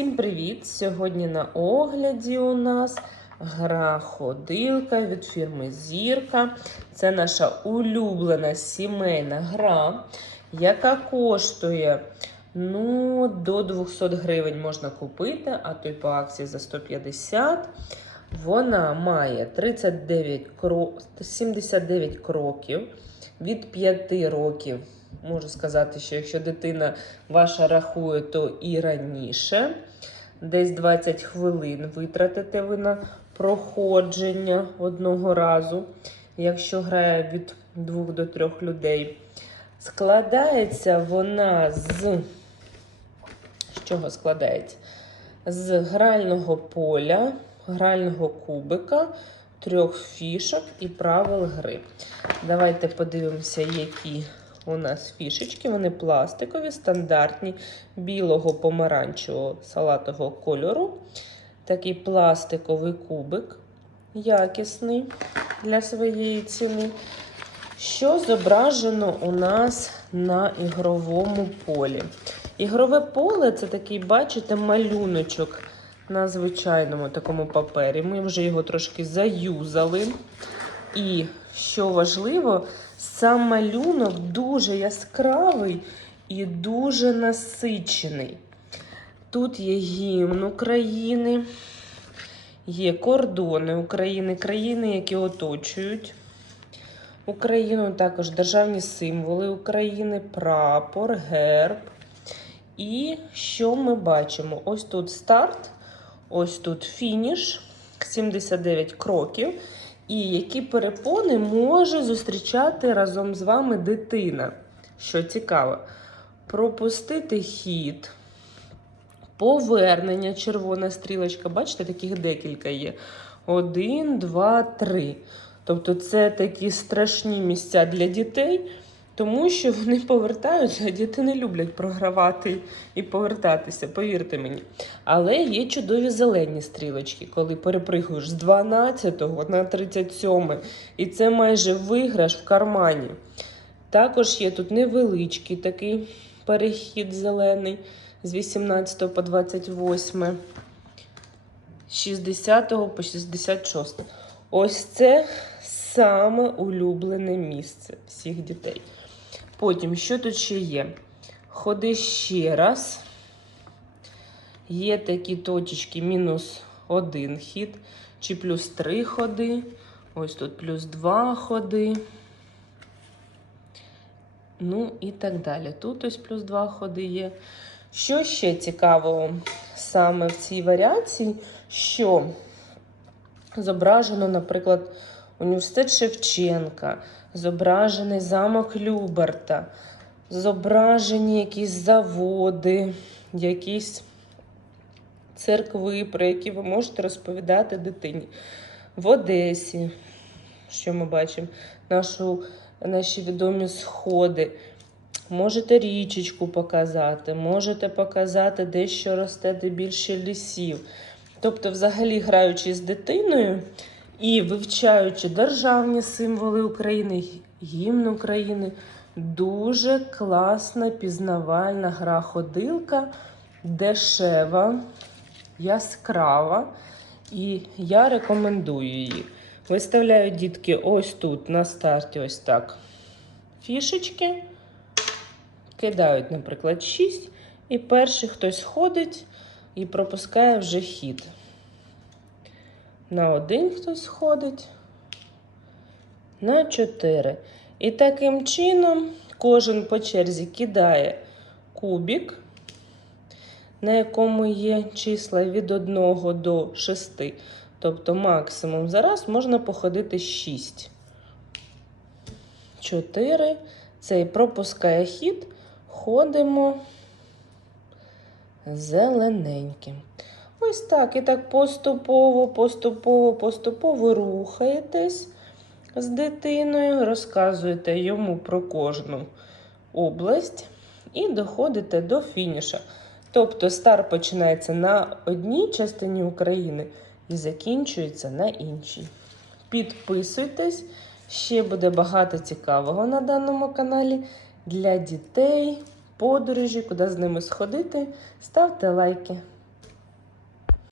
Всім привіт! Сьогодні на огляді у нас гра ходилка від фірми Зірка. Це наша улюблена сімейна гра, яка коштує ну, до 200 гривень можна купити, а то й по акції за 150. Вона має 39 кро... 79 кроків від 5 років. Можу сказати, що якщо дитина ваша рахує, то і раніше. Десь 20 хвилин витратите ви на проходження одного разу, якщо грає від 2 до 3 людей. Складається вона з. З чого складається? З грального поля, грального кубика, трьох фішок і правил гри. Давайте подивимося, які у нас фішечки. Вони пластикові, стандартні, білого помаранчевого салатового кольору. Такий пластиковий кубик, якісний для своєї ціни. Що зображено у нас на ігровому полі? Ігрове поле це такий, бачите, малюночок на звичайному такому папері. Ми вже його трошки заюзали. І що важливо, сам малюнок дуже яскравий і дуже насичений. Тут є гімн України, є кордони України, країни, які оточують Україну, також державні символи України, прапор, герб. І що ми бачимо? Ось тут старт, ось тут фініш, 79 кроків. І які перепони може зустрічати разом з вами дитина. Що цікаво, пропустити хід, повернення, червона стрілочка. Бачите, таких декілька є. Один, два, три. Тобто, це такі страшні місця для дітей, тому що вони повертаються, а діти не люблять програвати і повертатися, повірте мені. Але є чудові зелені стрілочки, коли перепригуєш з 12 на 37, і це майже виграш в кармані. Також є тут невеличкий такий перехід зелений з 18 по 28, з 60 по 66. Ось це саме улюблене місце всіх дітей. Потім, що тут ще є? Ходи ще раз. Є такі точечки мінус один хід, чи плюс три ходи. Ось тут плюс два ходи. Ну і так далі. Тут ось плюс два ходи є. Що ще цікавого саме в цій варіації, що зображено, наприклад, університет Шевченка, зображений замок Люберта, зображені якісь заводи, якісь церкви, про які ви можете розповідати дитині. В Одесі, що ми бачимо, нашу, наші відомі сходи. Можете річечку показати, можете показати, де що росте, де більше лісів. Тобто, взагалі, граючи з дитиною і вивчаючи державні символи України, гімн України, дуже класна пізнавальна гра ходилка, дешева, яскрава. І я рекомендую її. Виставляю дітки ось тут на старті, ось так. Фішечки. Кидають, наприклад, 6. І перший хтось ходить і пропускає вже хід. На один хтось ходить, на 4. І таким чином кожен по черзі кидає кубік, на якому є числа від 1 до 6. Тобто максимум зараз можна походити 6. 4. Цей пропускає хід, ходимо зелененьким. Ось так. І так поступово, поступово, поступово рухаєтесь з дитиною, розказуєте йому про кожну область і доходите до фініша. Тобто стар починається на одній частині України і закінчується на іншій. Підписуйтесь, ще буде багато цікавого на даному каналі для дітей, подорожі, куди з ними сходити. Ставте лайки.